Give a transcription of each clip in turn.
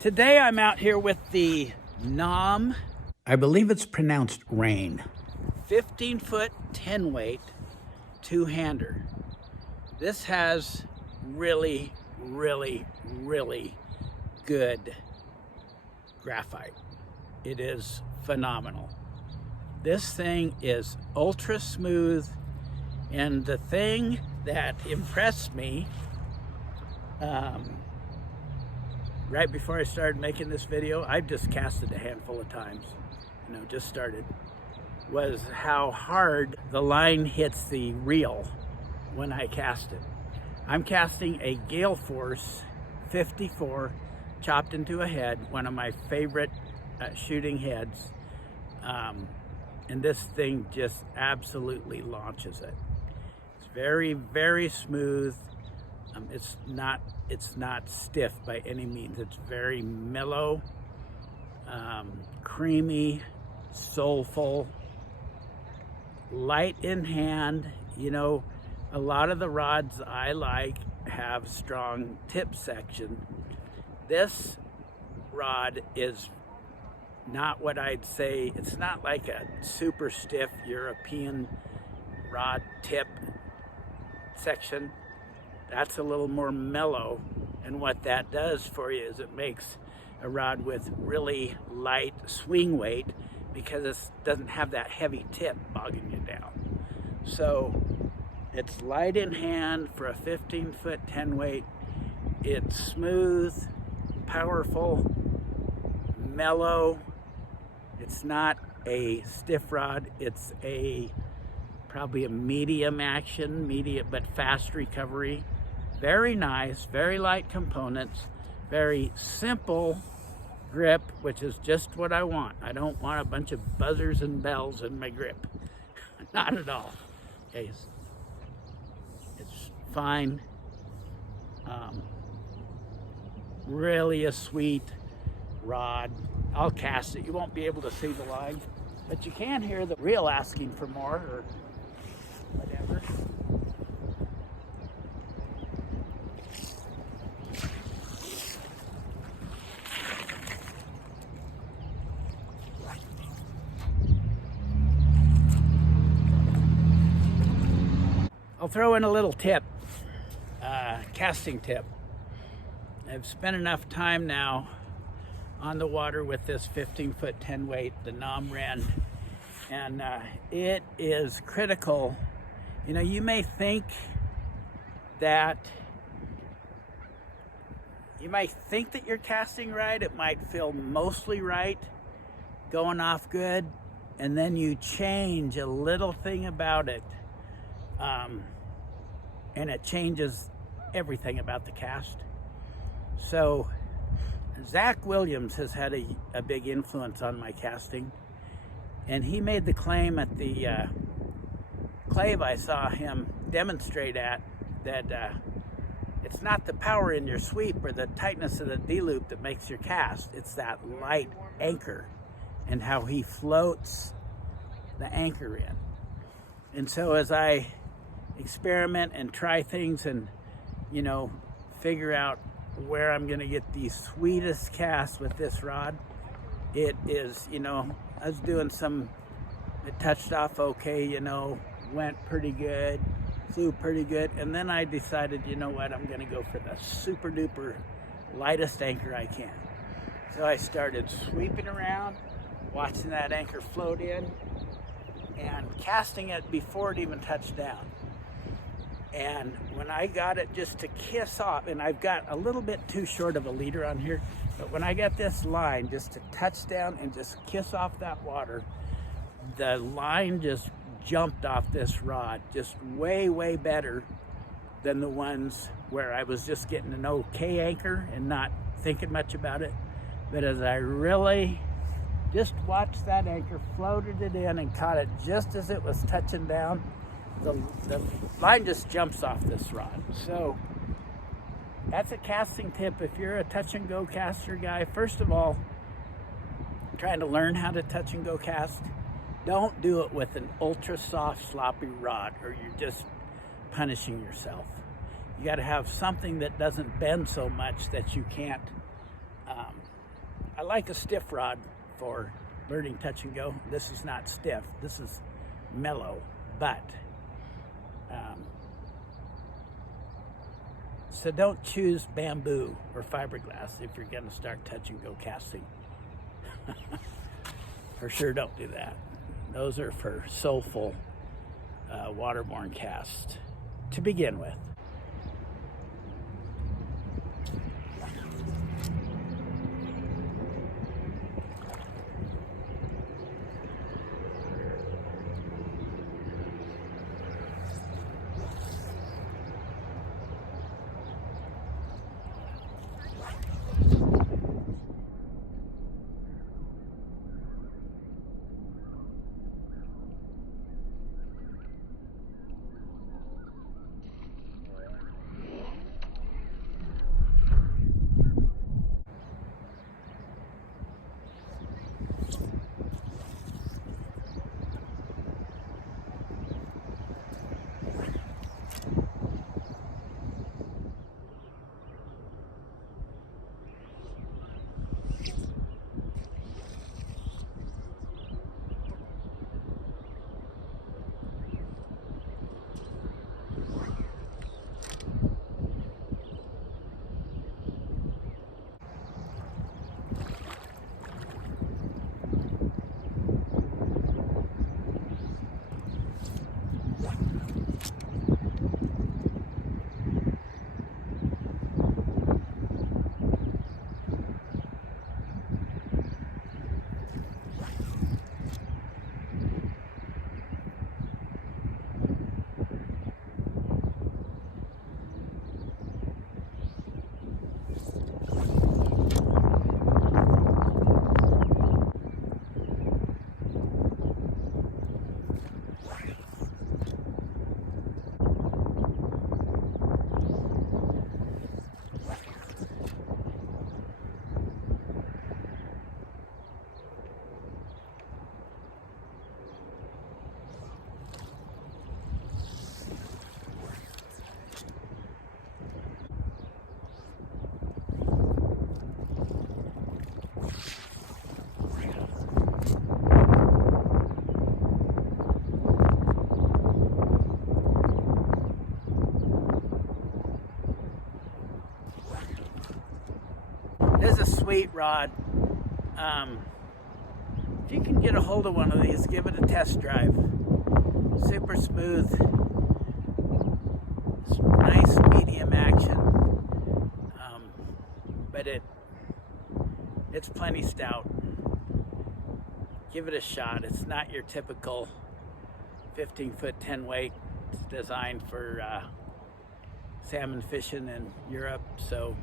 Today I'm out here with the NOM, I believe it's pronounced rain, 15-foot 10-weight two-hander. This has really good graphite. It is phenomenal. This thing is ultra smooth, and the thing that impressed me right before I started making this video, I've just casted a handful of times, just started, was how hard the line hits the reel when I cast it. I'm casting a Gaelforce 54 chopped into a head, one of my favorite shooting heads, and this thing just absolutely launches it. It's very smooth. It's not stiff by any means. It's very mellow, creamy, soulful, light in hand. A lot of the rods I like have strong tip section. This rod is not what I'd say. It's not like a super stiff European rod tip section. That's a little more mellow, and what that does for you is it makes a rod with really light swing weight because it doesn't have that heavy tip bogging you down. So it's light in hand for a 15-foot 10-weight. It's smooth, powerful, mellow. It's not a stiff rod. It's probably a medium action, but fast recovery. Very nice, very light components, very simple grip, which is just what I want. I don't want a bunch of buzzers and bells in my grip. Not at all. Okay, it's fine. Really a sweet rod. I'll cast it. You won't be able to see the line, but you can hear the reel asking for more or whatever. I'll throw in a little tip, casting tip. I've spent enough time now on the water with this 15-foot 10-weight, the NOM Ren, and it is critical. You may think that you're casting right. It might feel mostly right, going off good, and then you change a little thing about it, and it changes everything about the cast. So Zach Williams has had a big influence on my casting, and he made the claim at the clave I saw him demonstrate at that it's not the power in your sweep or the tightness of the D-loop that makes your cast, it's that light anchor and how he floats the anchor in. And so as I experiment and try things and figure out where I'm gonna get the sweetest cast with this rod, it is, I was doing it touched off okay, went pretty good, flew pretty good, and then I decided, what, I'm gonna go for the super duper lightest anchor I can. So I started sweeping around, watching that anchor float in, and casting it before it even touched down. And when I got it just to kiss off, and I've got a little bit too short of a leader on here, but when I got this line just to touch down and just kiss off that water, the line just jumped off this rod, just way better than the ones where I was just getting an okay anchor and not thinking much about it. But as I really just watched that anchor, floated it in and caught it just as it was touching down, the line just jumps off this rod. So that's a casting tip if you're a touch and go caster guy. First of all, trying to learn how to touch and go cast, don't do it with an ultra soft sloppy rod, or you're just punishing yourself. You got to have something that doesn't bend so much that you can't I like a stiff rod for learning touch and go. This is not stiff, this is mellow, but so don't choose bamboo or fiberglass if you're going to start touch and go casting. For sure, don't do that. Those are for soulful waterborne casts to begin with. This is a sweet rod. If you can get a hold of one of these, give it a test drive. Super smooth, nice medium action, but it's plenty stout. Give it a shot. It's not your typical 15-foot 10 weight. It's designed for salmon fishing in Europe, so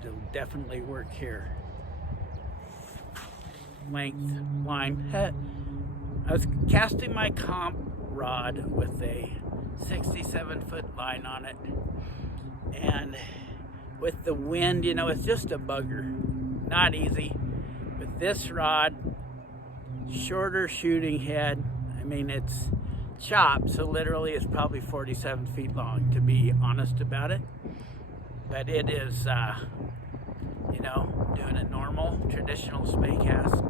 it'll definitely work here. Length, line. I was casting my comp rod with a 67-foot line on it, and with the wind, you know, it's just a bugger. Not easy. With this rod, shorter shooting head. I mean, it's chopped, so literally it's probably 47 feet long, to be honest about it. But it is, you know, doing a normal, traditional spey cast,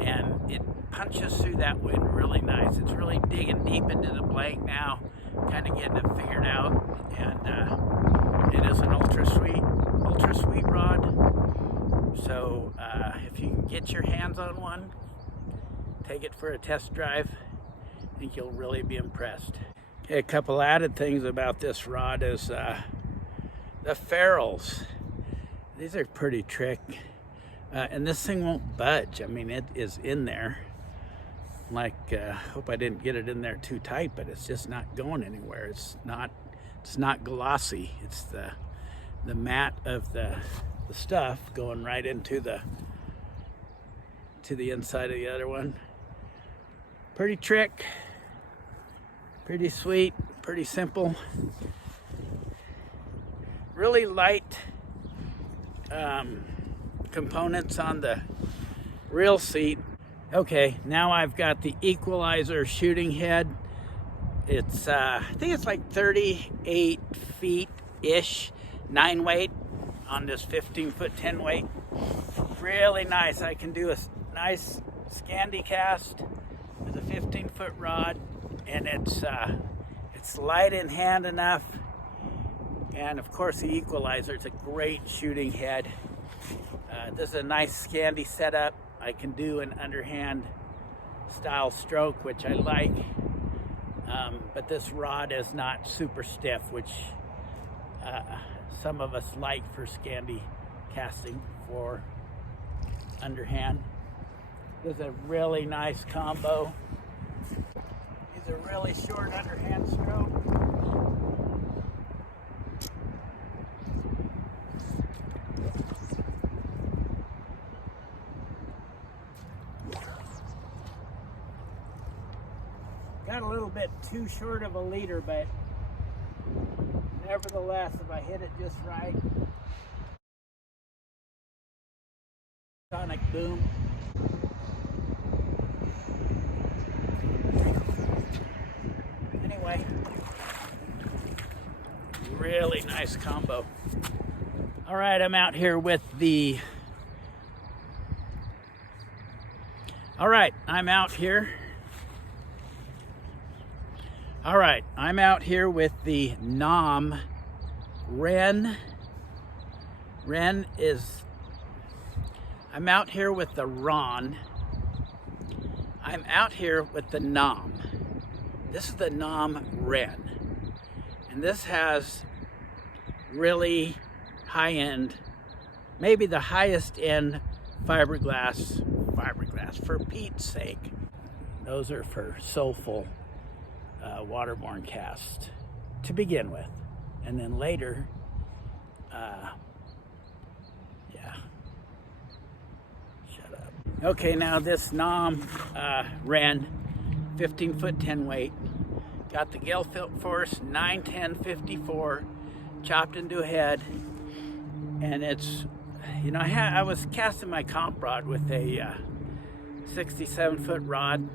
and it punches through that wind really nice. It's really digging deep into the blank now, kind of getting it figured out, and it is an ultra sweet rod. So if you can get your hands on one, take it for a test drive. I think you'll really be impressed. Okay, a couple added things about this rod is the ferrules. These are pretty trick, and this thing won't budge. I mean, it is in there. Like, hope I didn't get it in there too tight, but it's just not going anywhere. It's not glossy. It's the mat of the stuff going right into the inside of the other one. Pretty trick, pretty sweet, pretty simple. Really light components on the reel seat. Okay, now I've got the Equalizer shooting head. It's I think it's like 38 feet-ish, 9 weight on this 15-foot 10 weight. Really nice. I can do a nice Scandi cast with a 15-foot rod, and it's light in hand enough. And of course the Equalizer is a great shooting head. This is a nice Scandi setup. I can do an underhand style stroke, which I like. But this rod is not super stiff, which some of us like for Scandi casting for underhand. This is a really nice combo. It's a really short underhand stroke. Got a little bit too short of a leader, but nevertheless, if I hit it just right, sonic boom. Anyway, really nice combo. All right, I'm out here with the, I'm out here with the Nom Ren. I'm out here with the Ron. I'm out here with the Nom. This is the Nom Ren. And this has really high-end, maybe the highest end fiberglass, for Pete's sake. Those are for soulful waterborne cast to begin with, and then later shut up. Okay, now this Nom Ren 15-foot 10 weight, got the Gaelforce 910-54 chopped into a head, and it's, you know, I was casting my comp rod with a 67-foot rod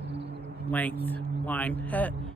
length line.